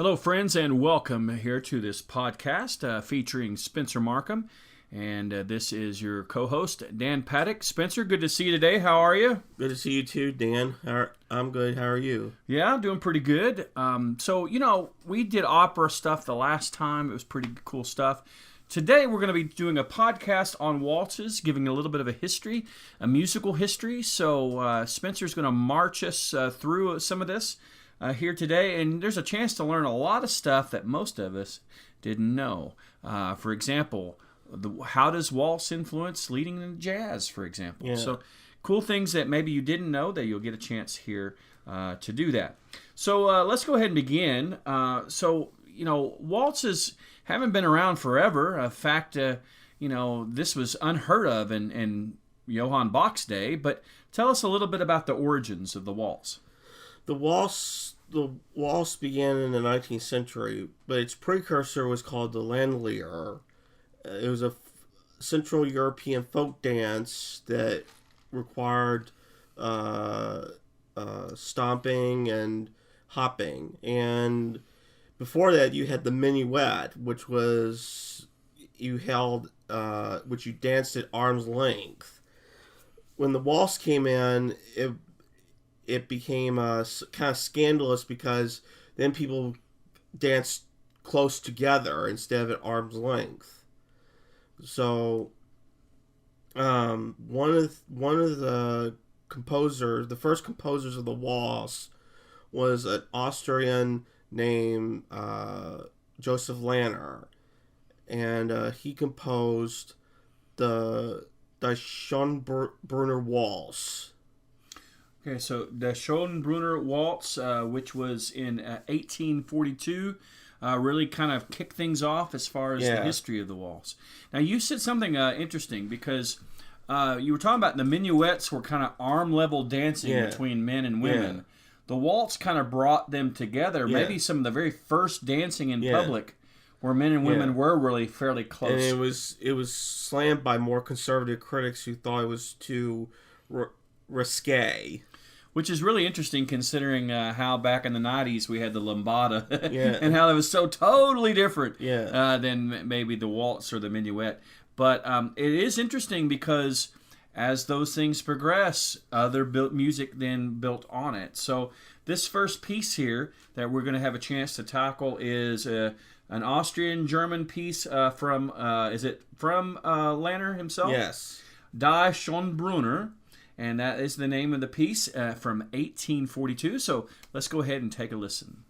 Hello, friends, and welcome here to this podcast featuring Spencer Markham. And this is your co-host, Dan Paddock. Spencer, good to see you today. How are you? Good to see you too, Dan. I'm good. How are you? Yeah, I'm doing pretty good. We did opera stuff the last time. It was pretty cool stuff. Today, we're going to be doing a podcast on waltzes, giving a little bit of a history, a musical history. So Spencer's going to march us through some of this here today. And there's a chance to learn a lot of stuff that most of us didn't know. For example, how does waltz influence leading in jazz, for example? Yeah. So cool things that maybe you didn't know that you'll get a chance here to do that. So let's go ahead and begin. Waltzes haven't been around forever. In fact, this was unheard of in Johann Bach's day. But tell us a little bit about the origins of the waltz. The waltz began in the 19th century, but its precursor was called the Landlehr. It was a Central European folk dance that required stomping and hopping. And before that, you had the minuet, which you danced at arm's length. When the waltz came in, it became kind of scandalous because then people danced close together instead of at arm's length. So, one of the first composers of the waltz, was an Austrian named Joseph Lanner, and he composed the Die Schönbrunner Waltz. Okay, so the Schönbrunner Waltz, which was in 1842, really kind of kicked things off as far as the history of the waltz. Now, you said something interesting because you were talking about the minuets were kind of arm-level dancing between men and women. Yeah. The waltz kind of brought them together. Yeah. Maybe some of the very first dancing in public where men and women were really fairly close. And it was slammed by more conservative critics who thought it was too risque. Which is really interesting considering how back in the 90s we had the lambada and how it was so totally different than maybe the waltz or the minuet. But it is interesting because as those things progress, other music then built on it. So this first piece here that we're going to have a chance to tackle is an Austrian-German piece from Lanner himself? Yes. Die Schönbrunner. And that is the name of the piece from 1842. So let's go ahead and take a listen.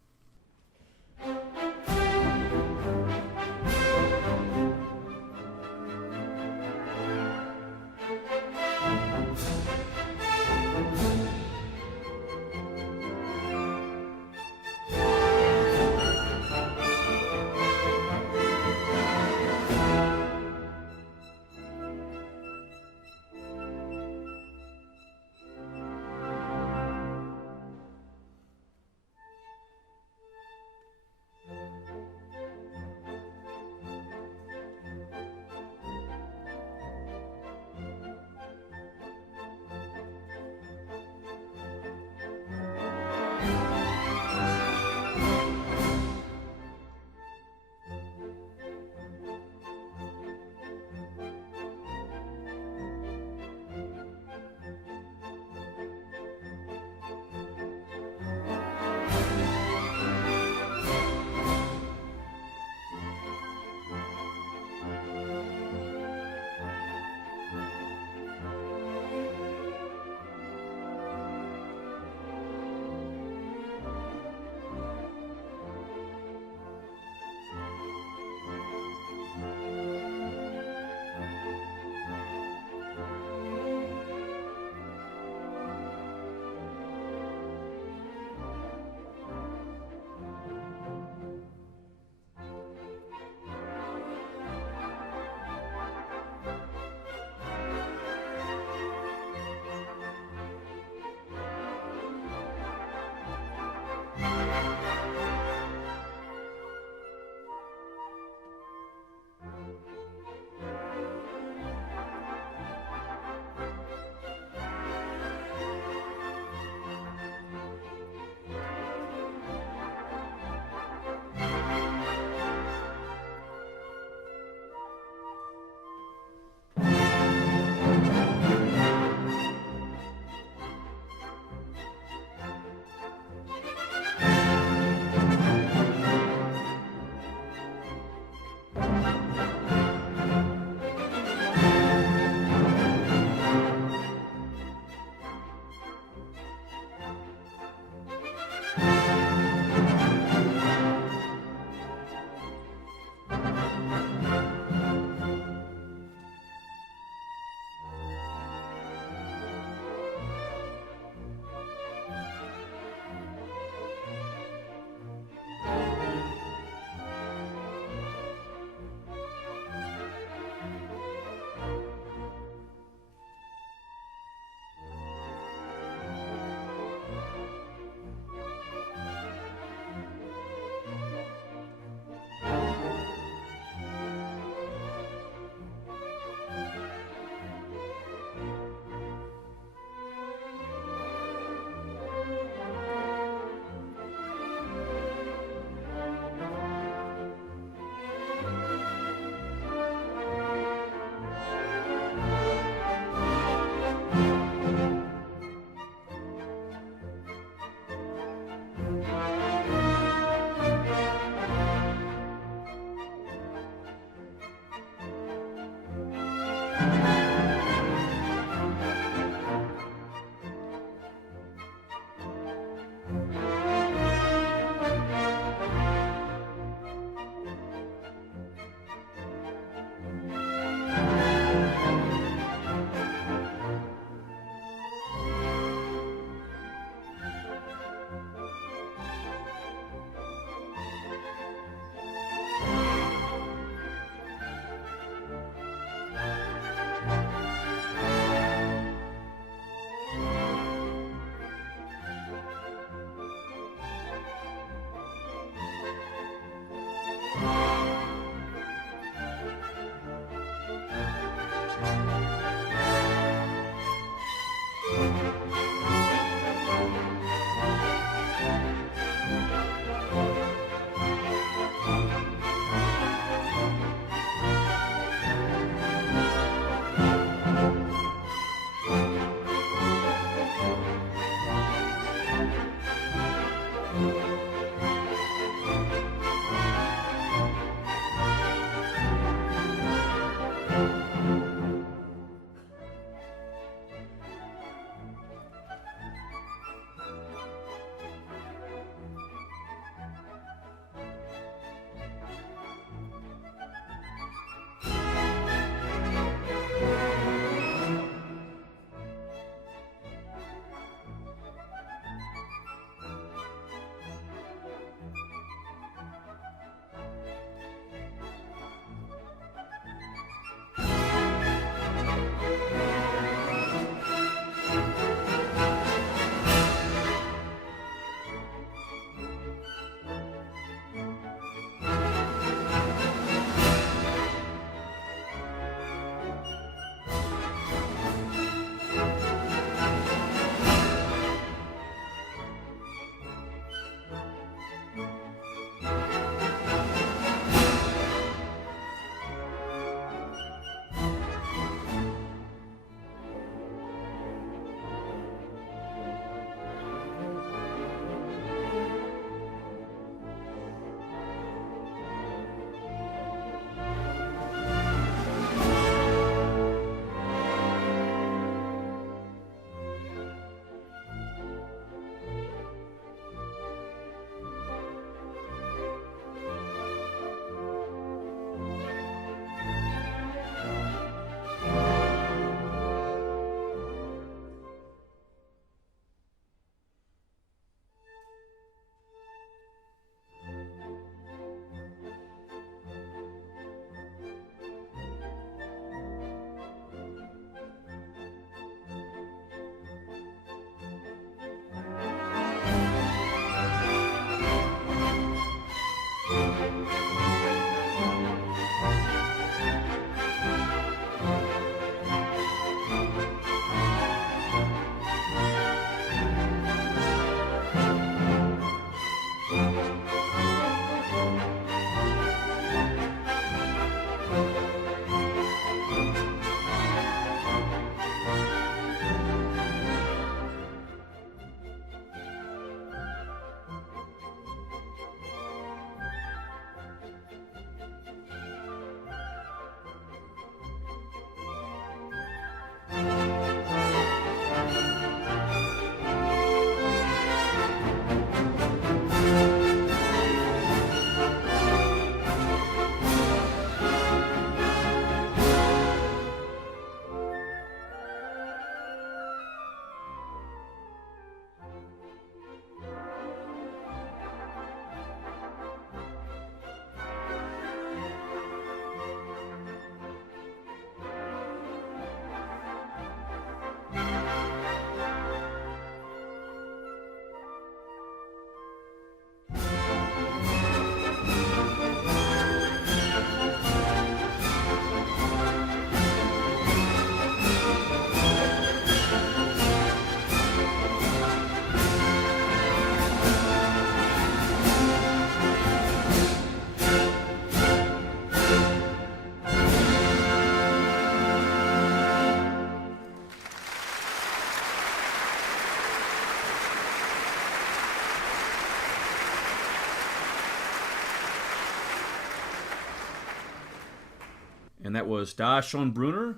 and that was Da Schönbrunner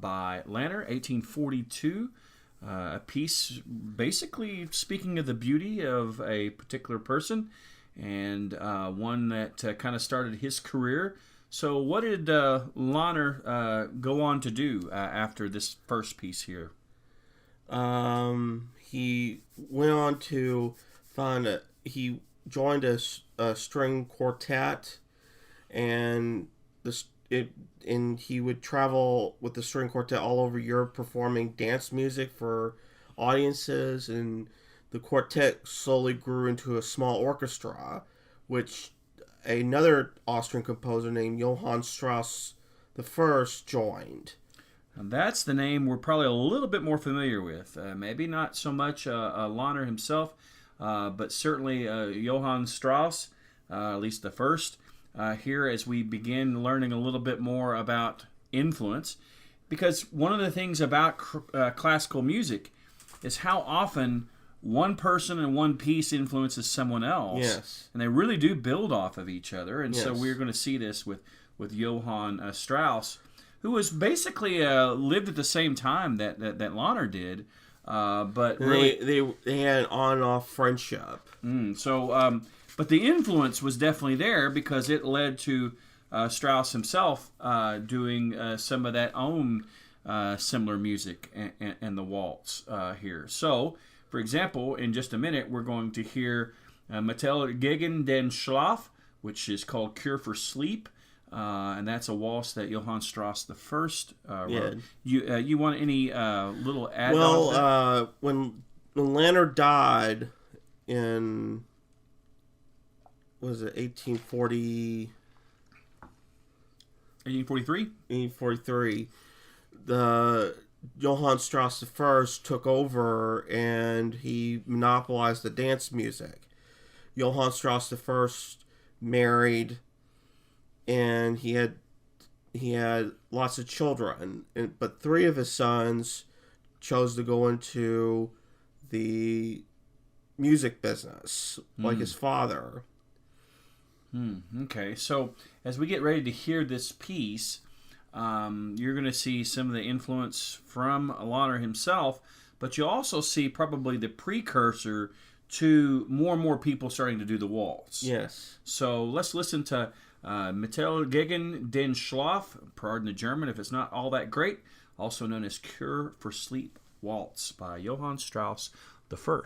by Lanner, 1842. A piece basically speaking of the beauty of a particular person, and one that kind of started his career. So what did Lanner go on to do after this first piece here? He went on to he joined a string quartet, and he would travel with the string quartet all over Europe performing dance music for audiences, and the quartet slowly grew into a small orchestra, which another Austrian composer named Johann Strauss I joined. And that's the name we're probably a little bit more familiar with. Maybe not so much Lanner himself, but certainly Johann Strauss, at least the first. Here as we begin learning a little bit more about influence, because one of the things about classical music is how often one person and one piece influences someone else. Yes. And they really do build off of each other. And so we're going to see this with Johann Strauss, who was basically lived at the same time that Lanner did. But really, they had an on and off friendship. But the influence was definitely there because it led to Strauss himself doing some of that own similar music and the waltz here. So, for example, in just a minute, we're going to hear Mittel gegen den Schlaf, which is called Cure for Sleep. And that's a waltz that Johann Strauss I wrote. You want any little add? Well, when Lanner died in, was it 1840? 1843? 1843. The Johann Strauss I took over and he monopolized the dance music. Johann Strauss I married, and he had lots of children, but 3 of his sons chose to go into the music business, like his father. Okay, so as we get ready to hear this piece, you're going to see some of the influence from Lanner himself, but you'll also see probably the precursor to more and more people starting to do the waltz. Yes. So let's listen to Mittel gegen den Schlaf, pardon the German if it's not all that great, also known as Cure for Sleep Waltz by Johann Strauss I.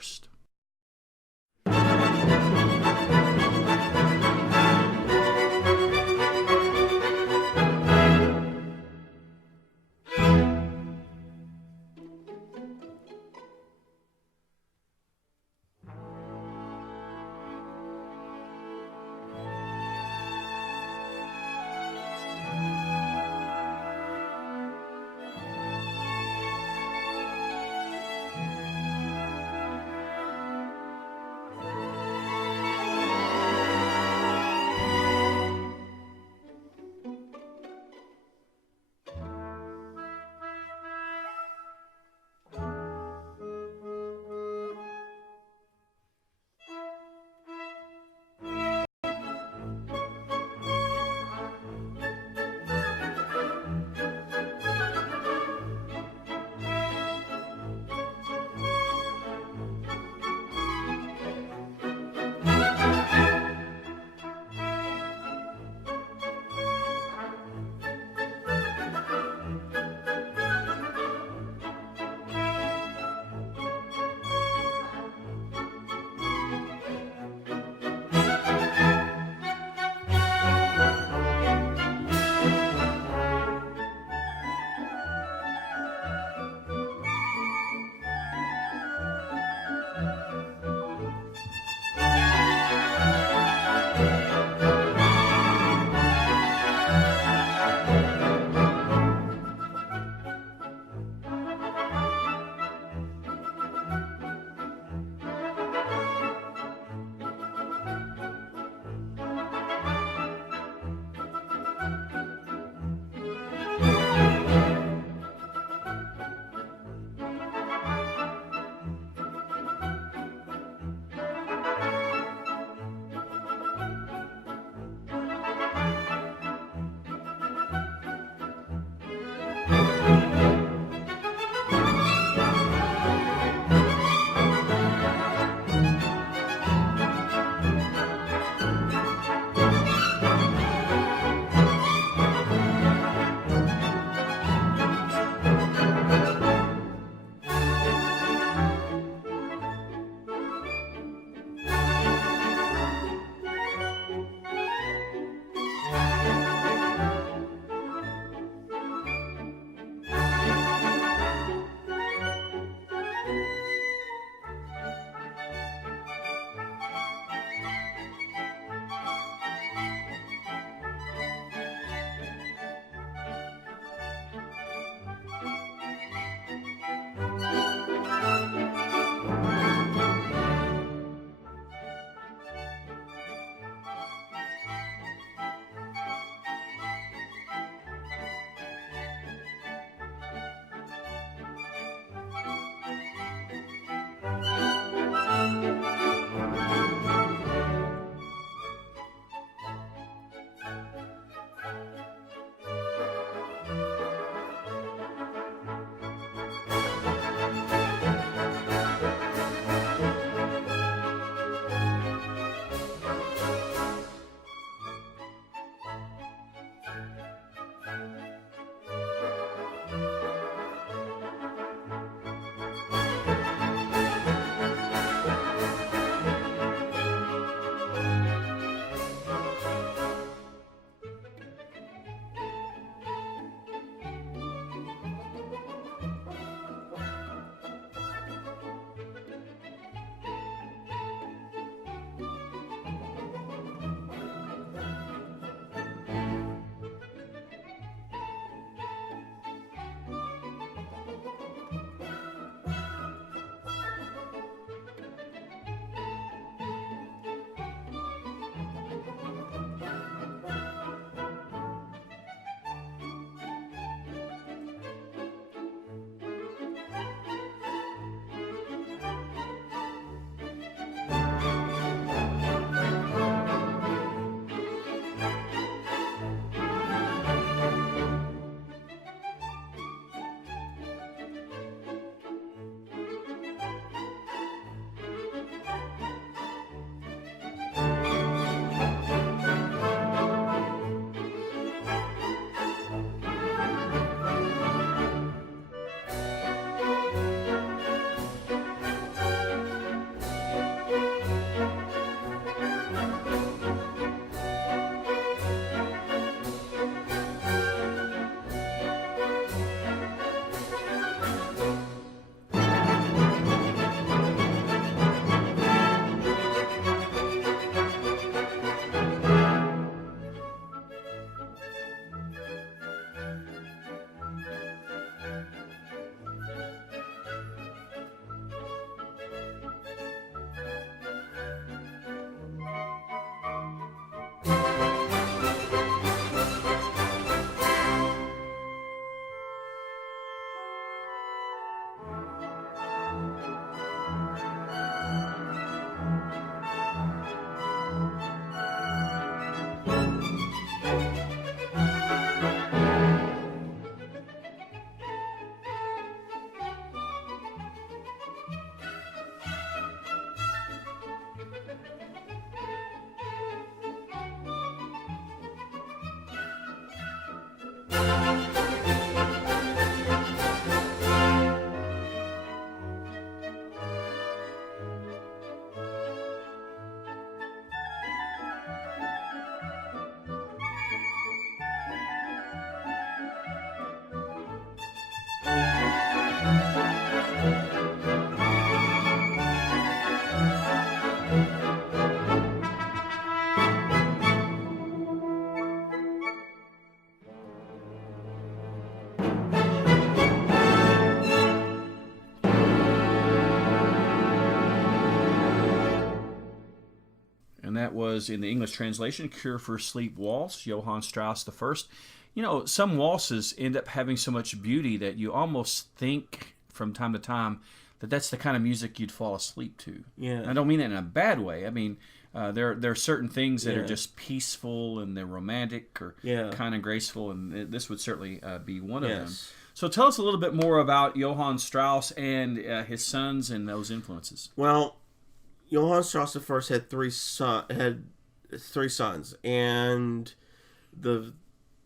was in the English translation, Cure for Sleep Waltz, Johann Strauss the First. You know, some waltzes end up having so much beauty that you almost think from time to time that that's the kind of music you'd fall asleep to. Yeah. And I don't mean that in a bad way. I mean, there are certain things that are just peaceful and they're romantic or kind of graceful, and this would certainly be one of them. So tell us a little bit more about Johann Strauss and his sons and those influences. Well, Johann Strauss the First had three sons, and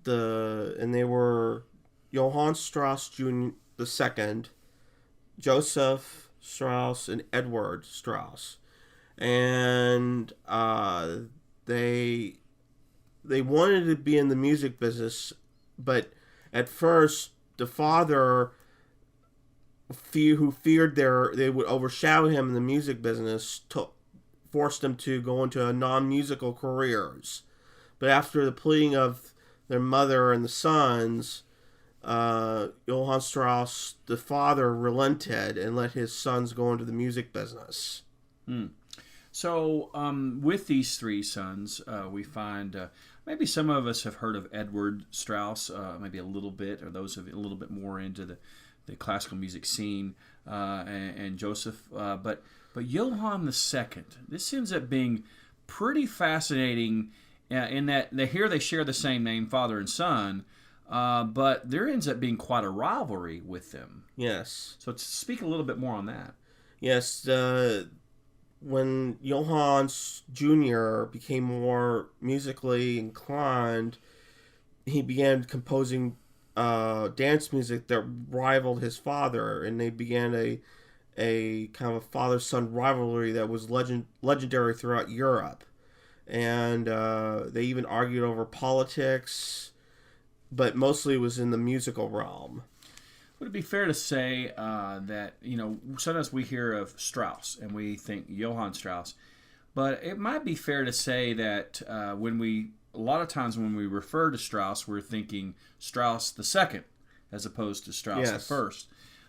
they were Johann Strauss Jr. the Second, Joseph Strauss, and Edward Strauss, and they wanted to be in the music business, but at first the father, who feared they would overshadow him in the music business, forced them to go into non-musical careers. But after the pleading of their mother and the sons, Johann Strauss, the father, relented and let his sons go into the music business. So with these three sons, we find maybe some of us have heard of Edward Strauss, maybe a little bit, or those of a little bit more into the classical music scene, and Joseph, but Johann II, this ends up being pretty fascinating in that here they share the same name, father and son, but there ends up being quite a rivalry with them. Yes. So to speak a little bit more on that. Yes, when Johann Jr. became more musically inclined, he began composing dance music that rivaled his father, and they began a kind of a father-son rivalry that was legendary throughout Europe. And they even argued over politics, but mostly it was in the musical realm. Would it be fair to say that, you know, sometimes we hear of Strauss and we think Johann Strauss, but it might be fair to say that a lot of times when we refer to Strauss, we're thinking Strauss the Second as opposed to Strauss the First.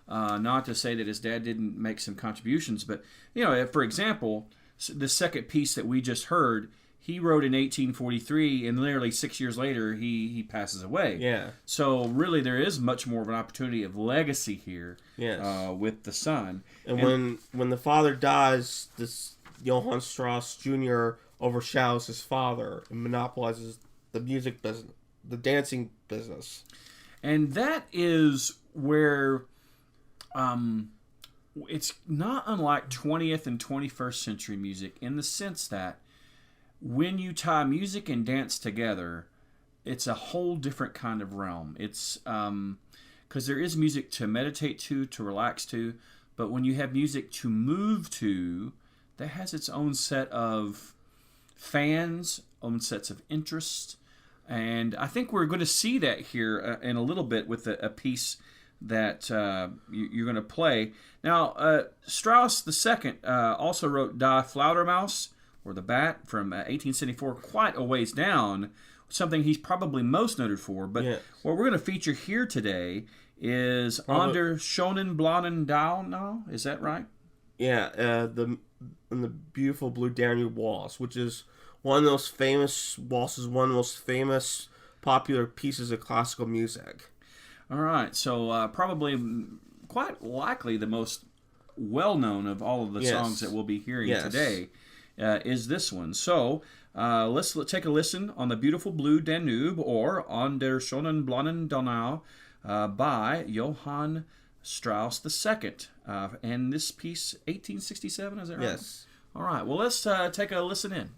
Not to say that his dad didn't make some contributions, but, you know, for example, the second piece that we just heard, he wrote in 1843, and literally 6 years later, he passes away. Yeah. So really, there is much more of an opportunity of legacy here. Yes. With the son. And when the father dies, this Johann Strauss Jr. overshadows his father and monopolizes the music business, the dancing business. And that is where it's not unlike 20th and 21st century music in the sense that when you tie music and dance together, it's a whole different kind of realm. It's because there is music to meditate to relax to, but when you have music to move to, that has its own set of fans, own sets of interests, and I think we're going to see that here in a little bit with a piece that you're going to play. Now, Strauss II also wrote Die Flaudermaus, or The Bat, from 1874, quite a ways down, something he's probably most noted for. But what we're going to feature here today is Under Schonen Blauen Donau. Is that right? Yeah, the beautiful Blue Danube Waltz, which is one of the most famous waltzes, one of the most famous popular pieces of classical music. All right, so probably quite likely the most well-known of all of the songs that we'll be hearing today is this one. So let's take a listen on the beautiful Blue Danube, or On der schönen blauen Donau, by Johann Strauss II. And this piece, 1867, is that right? Yes. All right, well, let's take a listen in.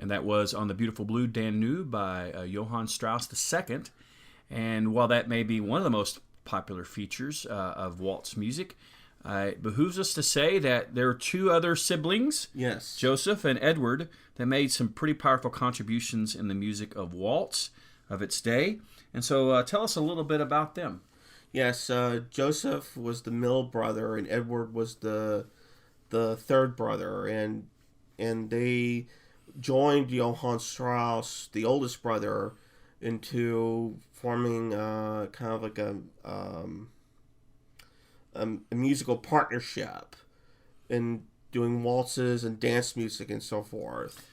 And that was On the Beautiful Blue Danube by Johann Strauss II. And while that may be one of the most popular features of waltz music, it behooves us to say that there are two other siblings, yes, Joseph and Edward, that made some pretty powerful contributions in the music of waltz of its day. And so tell us a little bit about them. Yes, Joseph was the middle brother, and Edward was the third brother, and they joined Johann Strauss, the oldest brother, into forming kind of like a musical partnership in doing waltzes and dance music and so forth.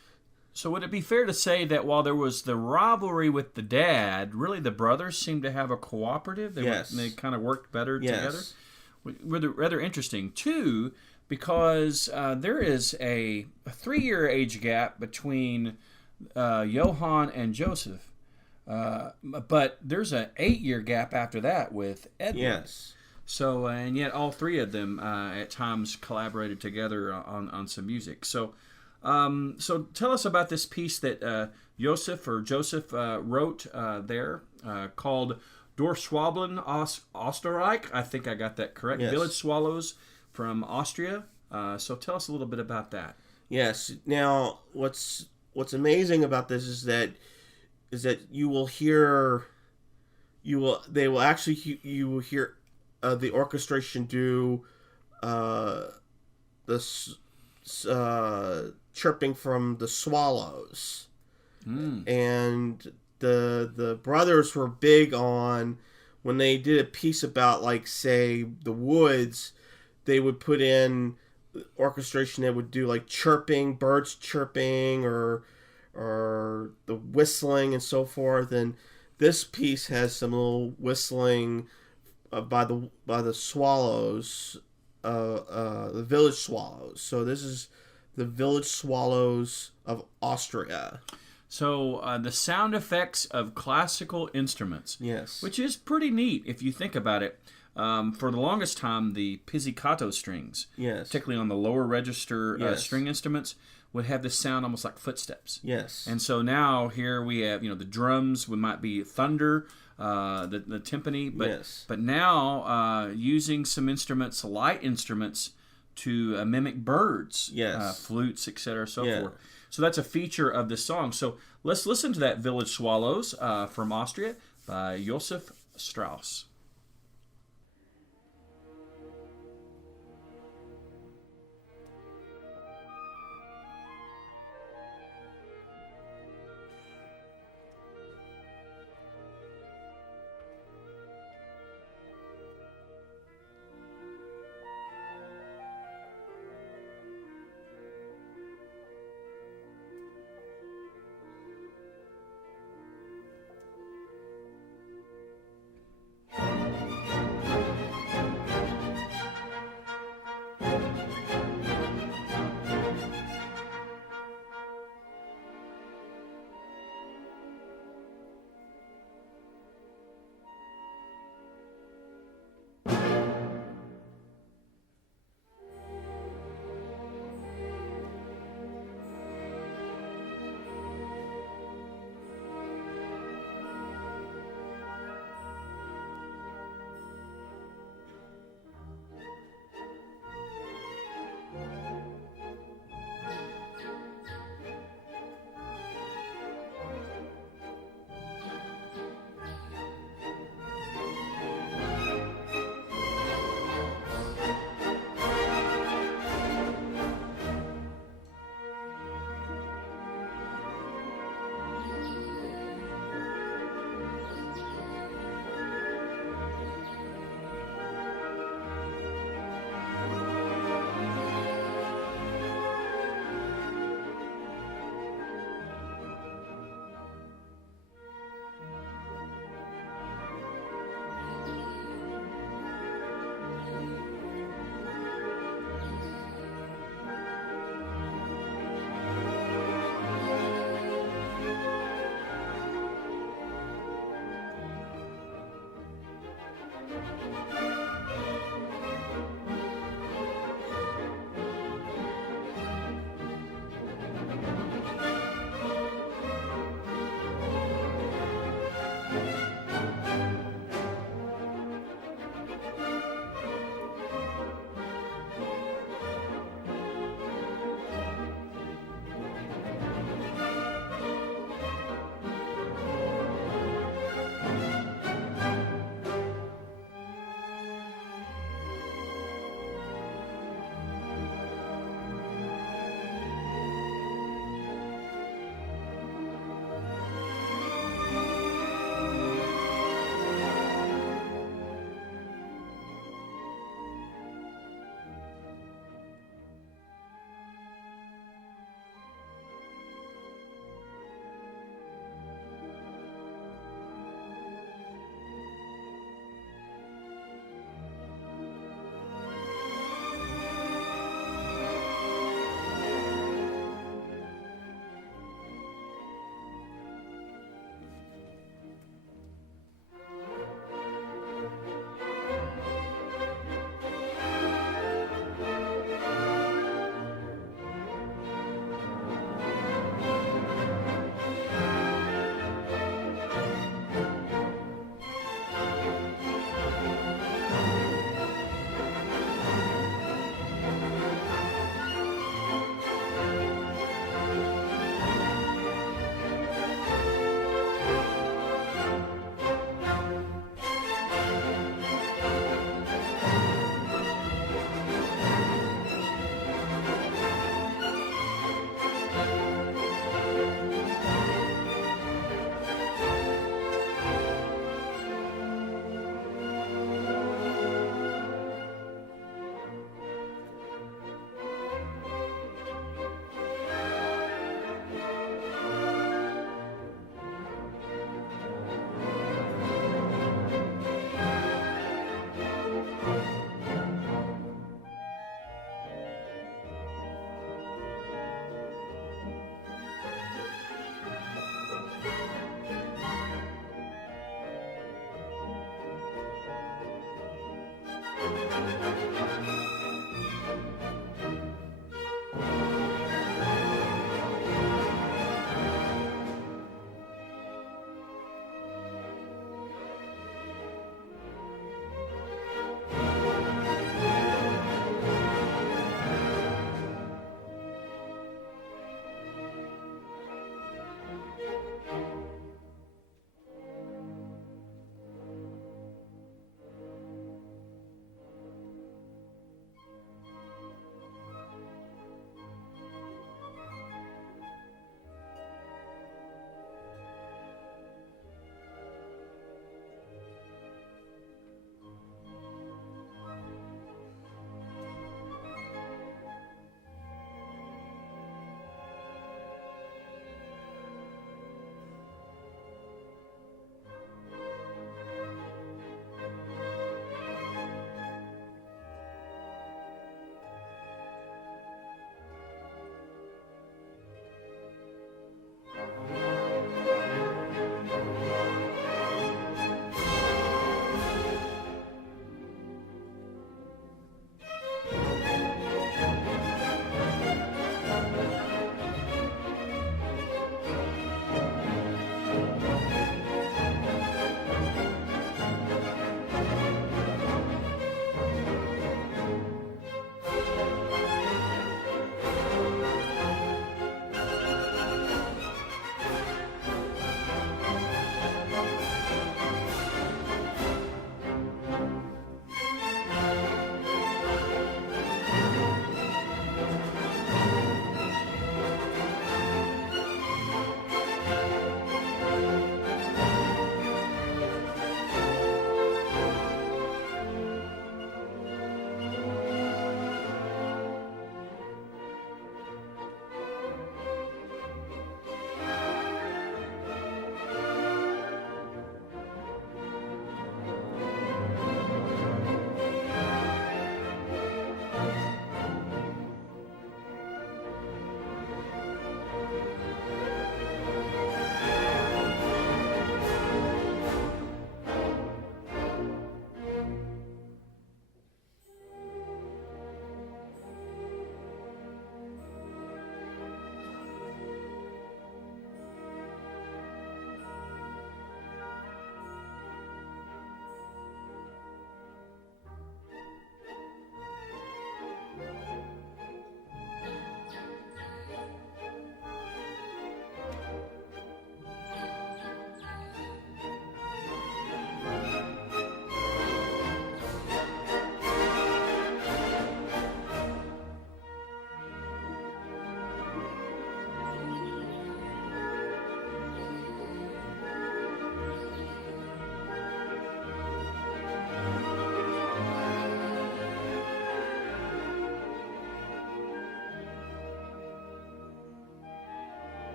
So would it be fair to say that while there was the rivalry with the dad, really the brothers seemed to have a cooperative? They kind of worked better together? Rather interesting. Two, because there is a 3-year age gap between Johann and Joseph. But there's an 8-year gap after that with Edward. Yes. So, and yet all three of them at times collaborated together on some music. So tell us about this piece that Joseph wrote there called Der Schwablen aus Österreich. I think I got that correct. Yes. Village Swallows from Austria. So tell us a little bit about that. Yes. Now, what's amazing about this is that you will hear the orchestration do this chirping from the swallows, and the brothers were big on when they did a piece about, like, say, the woods, they would put in orchestration that would do like chirping, birds chirping, or the whistling and so forth. And this piece has some little whistling by the swallows, the village swallows. So this is the village swallows of Austria. So the sound effects of classical instruments. Yes. Which is pretty neat if you think about it. For the longest time, the pizzicato strings, yes, particularly on the lower register string instruments, would have this sound almost like footsteps. Yes. And so now here we have, the drums might be thunder, the timpani, but now using some instruments, light instruments, to mimic birds, flutes, etc., so forth. So that's a feature of this song. So let's listen to that Village Swallows from Austria by Joseph Strauss.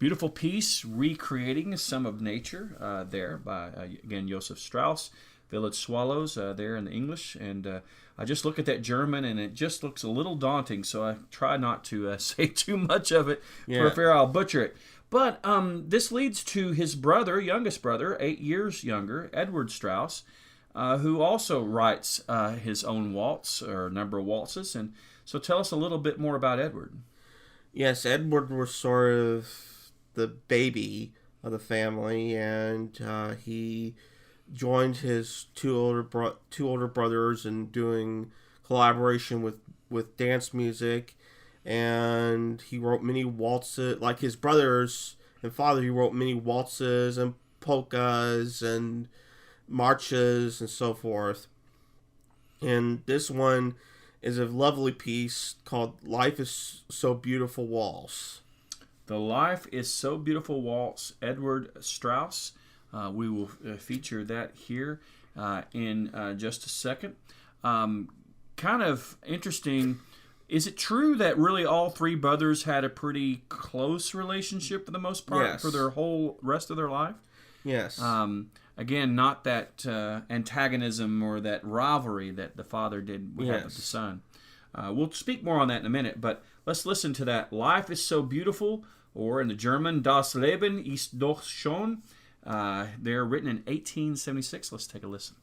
Beautiful piece recreating some of nature there by, again, Joseph Strauss. Village Swallows there in the English. And I just look at that German and it just looks a little daunting, so I try not to say too much of it for fear I'll butcher it. But this leads to his brother, youngest brother, 8 years younger, Edward Strauss, who also writes his own waltz or a number of waltzes. And so tell us a little bit more about Edward. Yes, Edward was sort of the baby of the family, and he joined his two older brothers in doing collaboration with dance music, and he wrote many waltzes like his brothers and father. He wrote many waltzes and polkas and marches and so forth. And this one is a lovely piece called "Life Is So Beautiful" Waltz. The Life Is So Beautiful Waltz, Edward Strauss. We will feature that here in just a second. Kind of interesting. Is it true that really all three brothers had a pretty close relationship for the most part for their whole rest of their life? Yes. Again, not that antagonism or that rivalry that the father did have with the son. We'll speak more on that in a minute, but let's listen to that. Life is so beautiful, or in the German, Das Leben ist doch schön. They're written in 1876. Let's take a listen.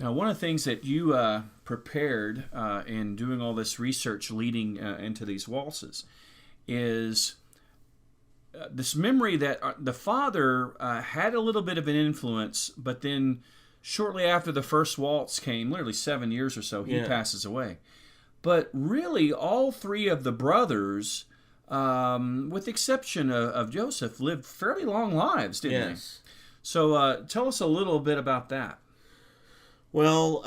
Now, one of the things that you prepared in doing all this research leading into these waltzes is this memory that the father had a little bit of an influence, but then shortly after the first waltz came, literally 7 years or so, he passes away. But really, all three of the brothers, with the exception of Joseph, lived fairly long lives, didn't they? So tell us a little bit about that. Well,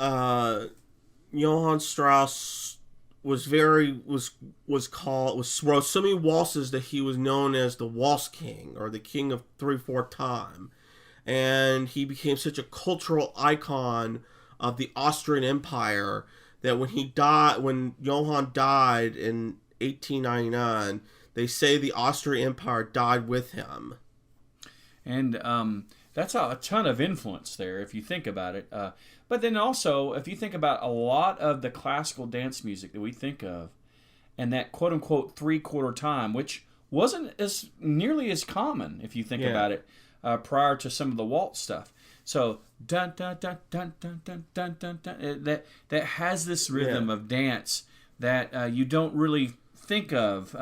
Johann Strauss wrote so many waltzes that he was known as the Waltz King, or the King of 3/4 time, and he became such a cultural icon of the Austrian Empire that when Johann died in 1899, they say the Austrian Empire died with him. And that's a ton of influence there, if you think about it. But then also, if you think about a lot of the classical dance music that we think of, and that quote-unquote 3/4 time, which wasn't as nearly as common, if you think about it, prior to some of the waltz stuff. So, dun dun dun dun dun dun dun dun dun, that has this rhythm of dance that you don't really think of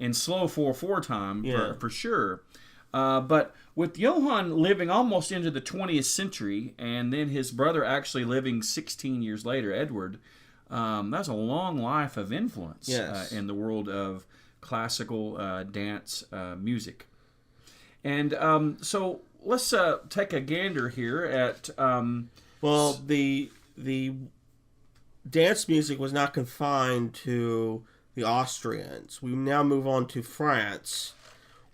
in slow 4/4 time, for sure. But with Johann living almost into the 20th century, and then his brother actually living 16 years later, Edward, that's a long life of influence in the world of classical dance music. And so let's take a gander here at... the dance music was not confined to the Austrians. We now move on to France,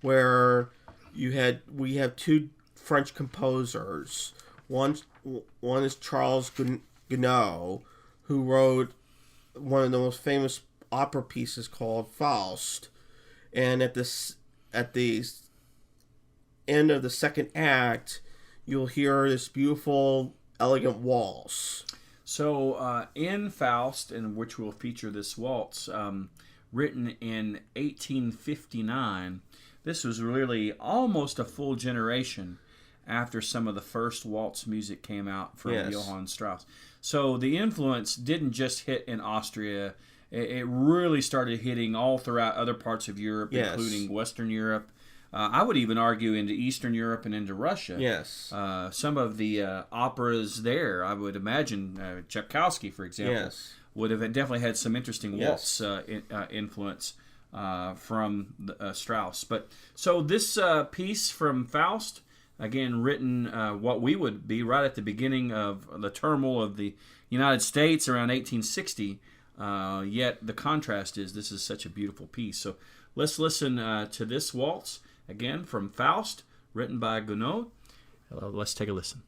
where... we have two French composers. One is Charles Gounod, who wrote one of the most famous opera pieces called Faust. And at the end of the second act, you'll hear this beautiful, elegant waltz. So in Faust, in which we'll feature this waltz, written in 1859. This was really almost a full generation after some of the first waltz music came out from Johann Strauss. So the influence didn't just hit in Austria. It really started hitting all throughout other parts of Europe, including Western Europe. I would even argue into Eastern Europe and into Russia. Some of the operas there, I would imagine, Tchaikovsky, for example, would have definitely had some interesting waltz influence. From Strauss. But so this piece from Faust, again written what we would be right at the beginning of the turmoil of the United States around 1860, yet the contrast is this is such a beautiful piece. So let's listen to this waltz, again from Faust, written by Gounod. Let's take a listen.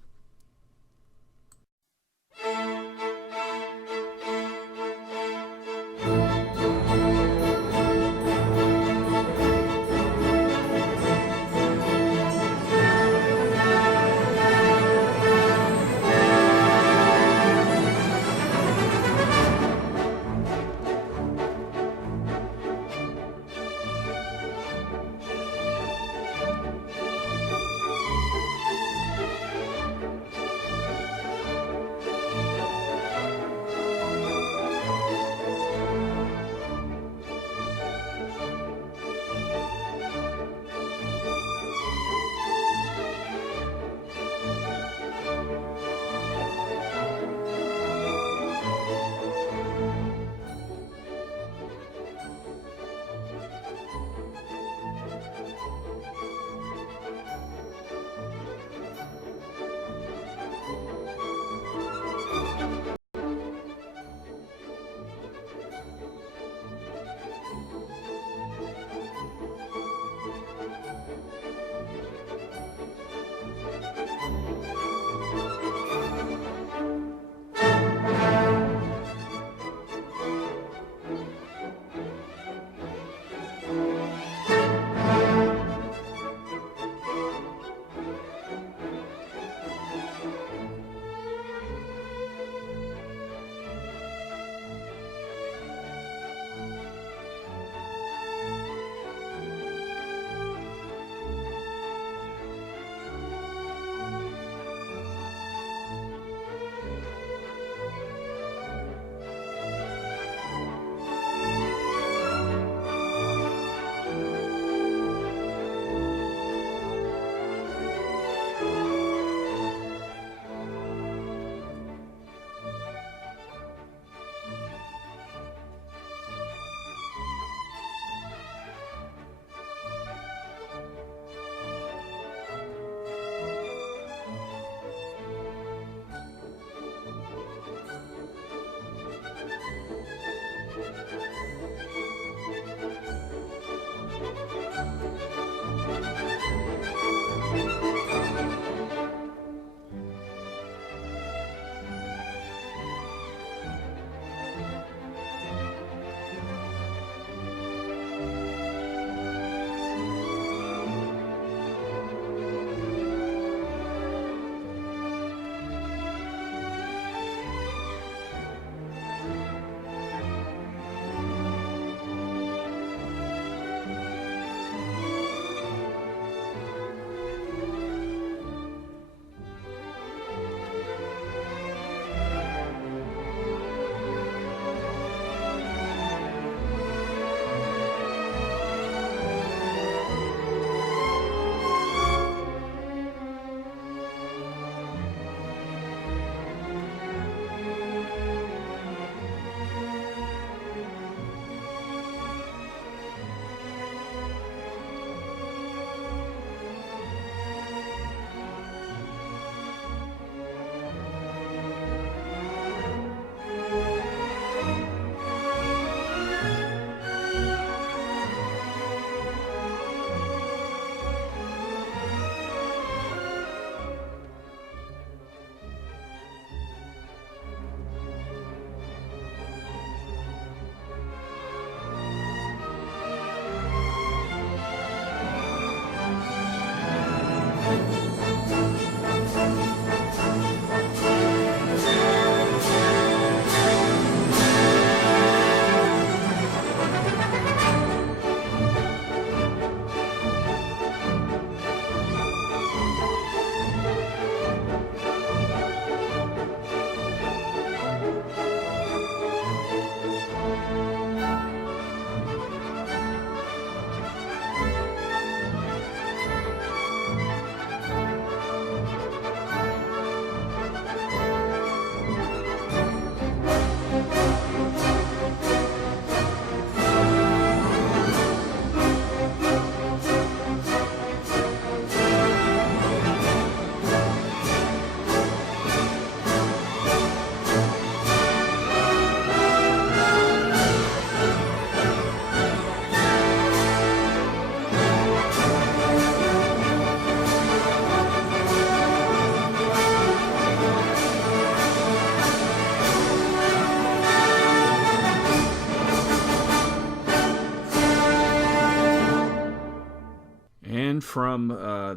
from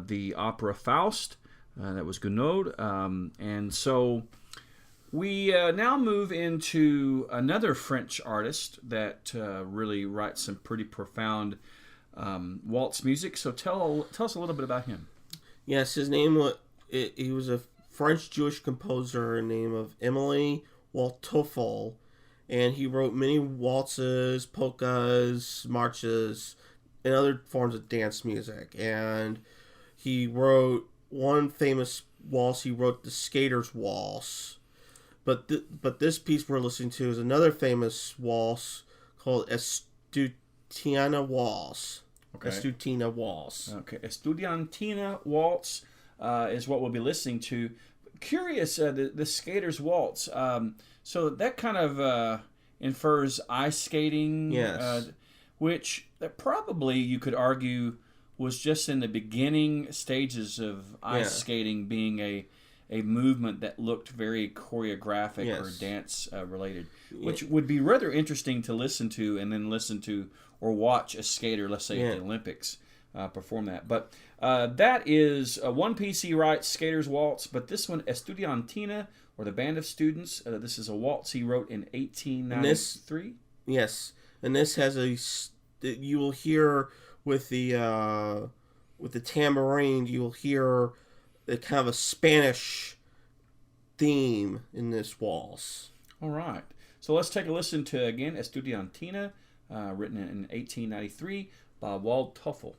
the opera Faust. That was Gounod. And so we now move into another French artist that really writes some pretty profound waltz music. So tell us a little bit about him. Yes, his name was... He was a French Jewish composer named of Emily Waldteufel, and he wrote many waltzes, polkas, marches, and other forms of dance music. And he wrote one famous waltz. He wrote the Skater's Waltz. But this piece we're listening to is another famous waltz called Estudiantina Waltz. Okay. Estudiantina Waltz. Okay, Estudiantina Waltz is what we'll be listening to. Curious, the Skater's Waltz. So that kind of infers ice skating. Yes. Which probably you could argue was just in the beginning stages of ice skating being a movement that looked very choreographic or dance related, which would be rather interesting to listen to and then listen to or watch a skater, let's say at the Olympics, perform that. But that is one piece he writes, Skater's Waltz, but this one, Estudiantina, or the Band of Students, this is a waltz he wrote in 1893. Yes, and this has you will hear with the tambourine, you will hear a kind of a Spanish theme in this waltz. All right. So let's take a listen to, again, Estudiantina, written in 1893 by Waldteufel.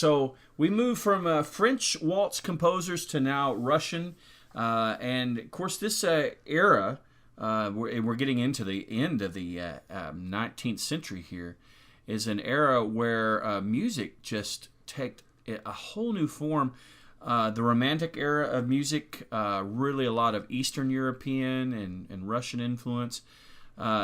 So we move from French waltz composers to now Russian. And, of course, this era, we're getting into the end of the 19th century here, is an era where music just took a whole new form. The Romantic era of music, really a lot of Eastern European and Russian influence.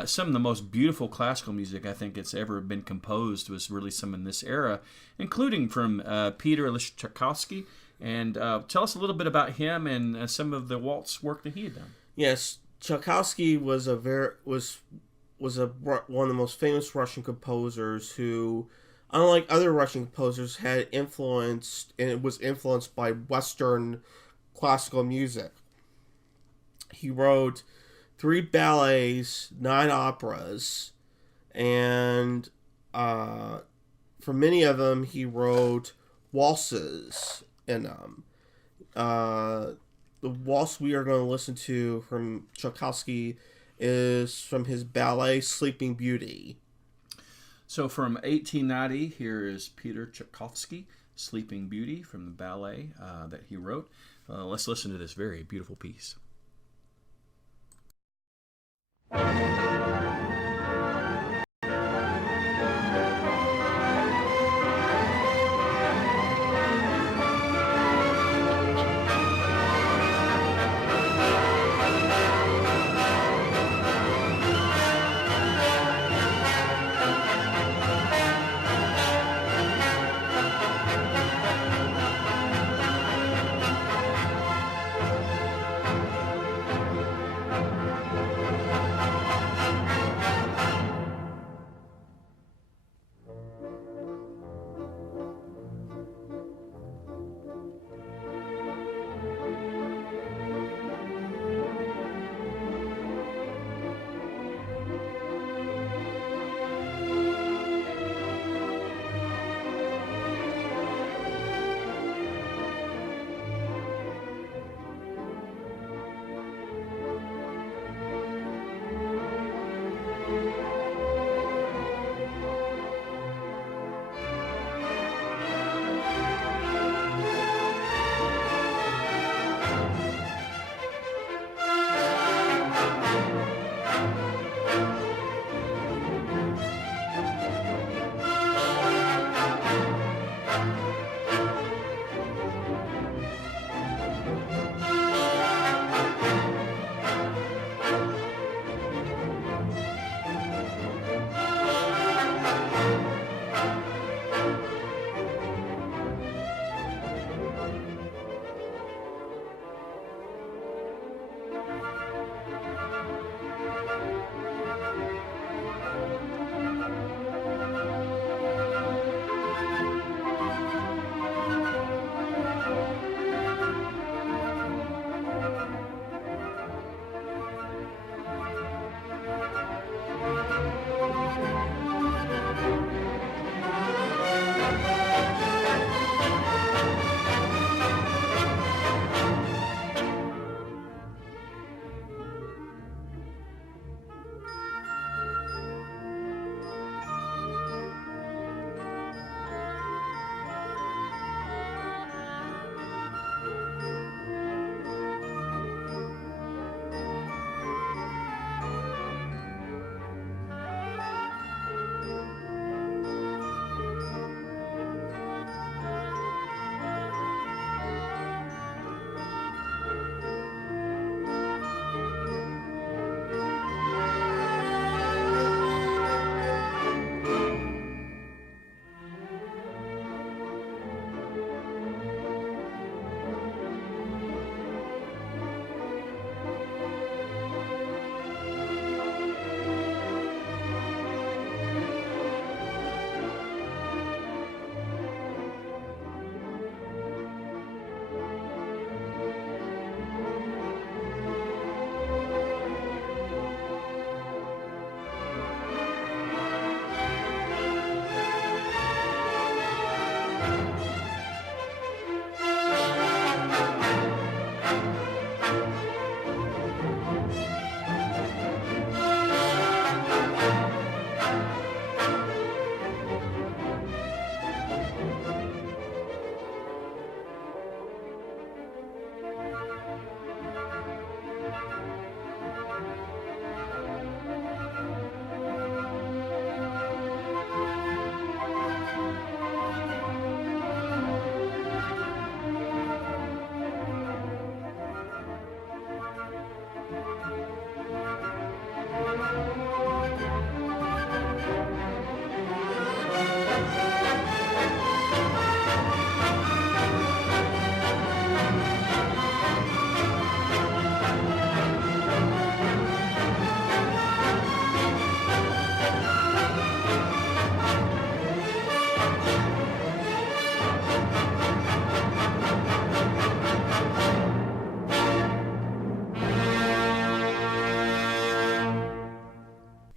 Some of the most beautiful classical music I think it's ever been composed was really some in this era, including from Peter Tchaikovsky. And tell us a little bit about him and some of the waltz work that he had done. Yes, Tchaikovsky was one of the most famous Russian composers who, unlike other Russian composers, had influenced, and it was influenced by Western classical music. He wrote 3 ballets, 9 operas, and for many of them he wrote waltzes in them. The waltz we are going to listen to from Tchaikovsky is from his ballet Sleeping Beauty. So from 1890, here is Peter Tchaikovsky, Sleeping Beauty, from the ballet that he wrote. Let's listen to this very beautiful piece.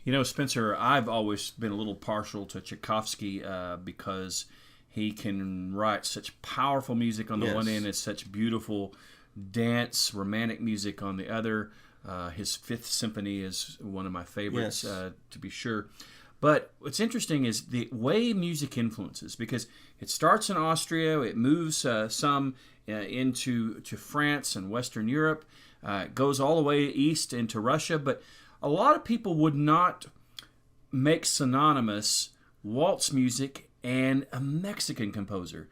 You know, Spencer, I've always been a little partial to Tchaikovsky because he can write such powerful music on the one end and such beautiful dance, romantic music on the other. His Fifth Symphony is one of my favorites, to be sure. But what's interesting is the way music influences, because it starts in Austria, it moves some into France and Western Europe, it goes all the way east into Russia, but a lot of people would not make synonymous waltz music and a Mexican composer.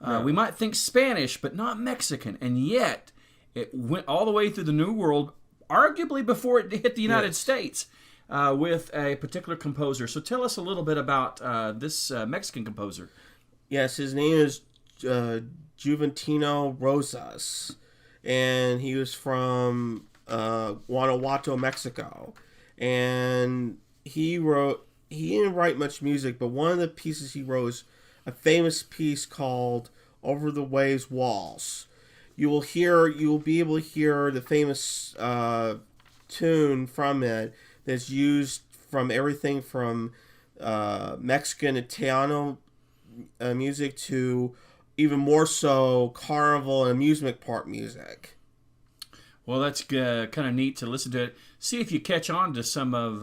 No. We might think Spanish, but not Mexican, and yet it went all the way through the New World, arguably before it hit the United States, with a particular composer. So tell us a little bit about this Mexican composer. Yes, his name is Juventino Rosas, and he was from Guanajuato, Mexico. And he didn't write much music, but one of the pieces he wrote is a famous piece called Over the Waves Waltz. You will be able to hear the famous tune from it that's used from everything from Mexican, Italiano music to even more so carnival and amusement park music. Well, that's kind of neat to listen to it. See if you catch on to some of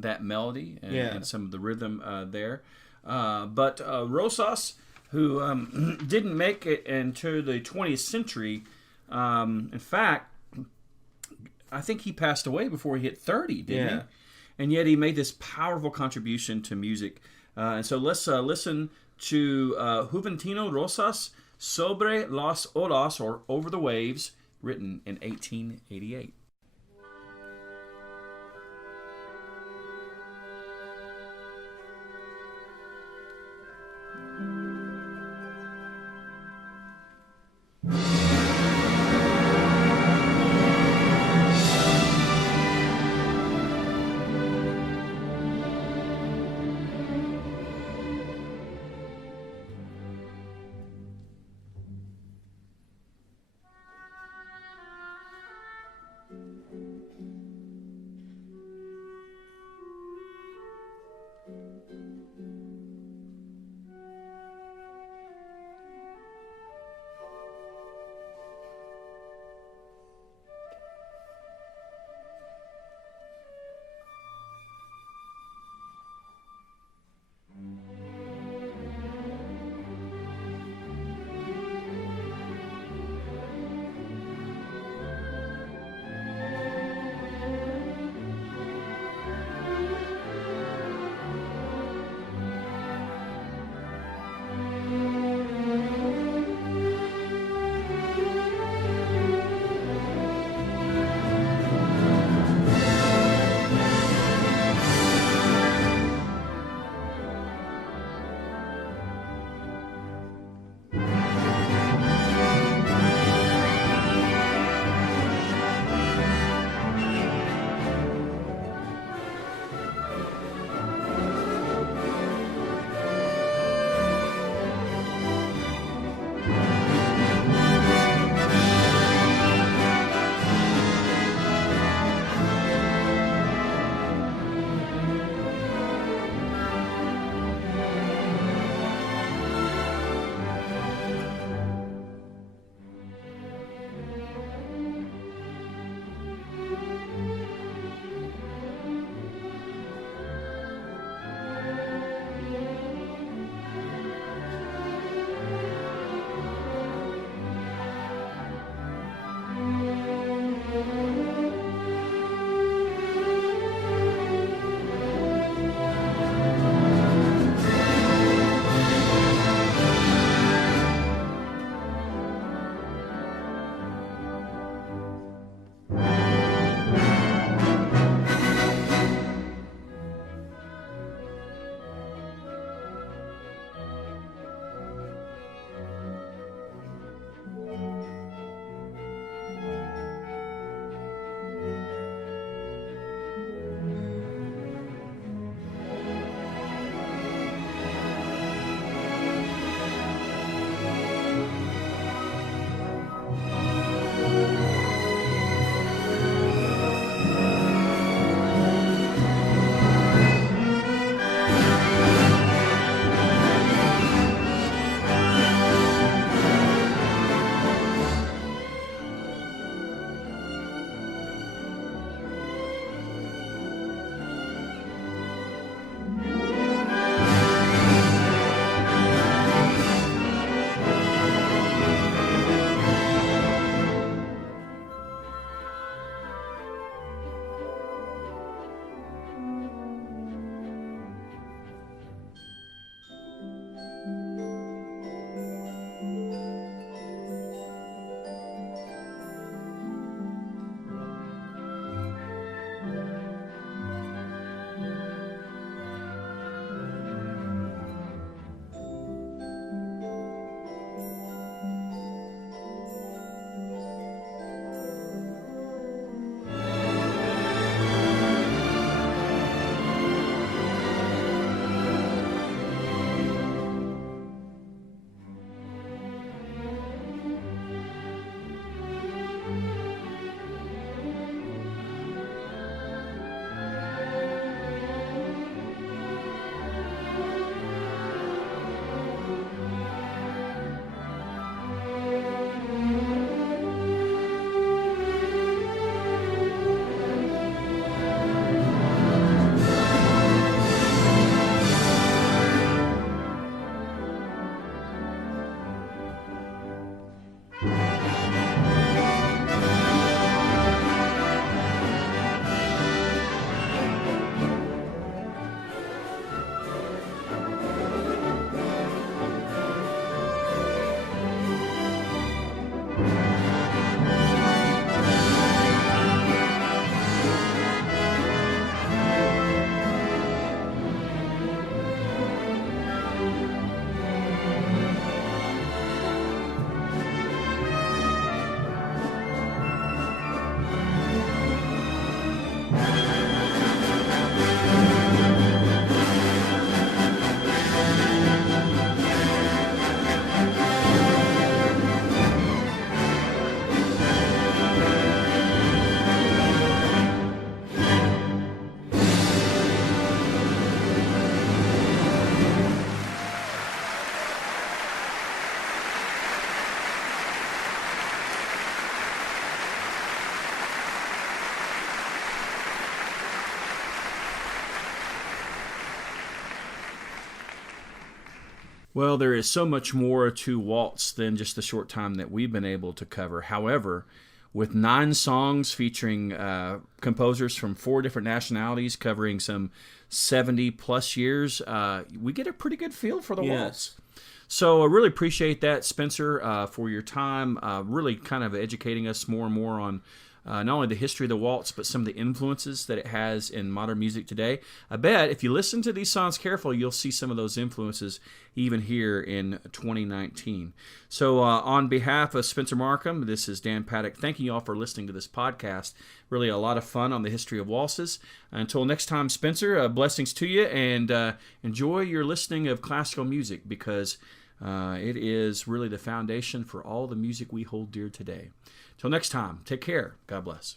that melody and some of the rhythm there. But Rosas, who didn't make it into the 20th century, in fact, I think he passed away before he hit 30, didn't he? And yet he made this powerful contribution to music. And so let's listen to Juventino Rosas, Sobre las Olas, or Over the Waves, written in 1888. Well, there is so much more to Waltz than just the short time that we've been able to cover. However, with 9 songs featuring composers from 4 different nationalities covering some 70-plus years, we get a pretty good feel for the waltz. So I really appreciate that, Spencer, for your time, really kind of educating us more and more on not only the history of the waltz, but some of the influences that it has in modern music today. I bet if you listen to these songs carefully, you'll see some of those influences even here in 2019. So on behalf of Spencer Markham, this is Dan Paddock. Thanking you all for listening to this podcast. Really a lot of fun on the history of waltzes. Until next time, Spencer, blessings to you, and enjoy your listening of classical music, because it is really the foundation for all the music we hold dear today. Till next time, take care. God bless.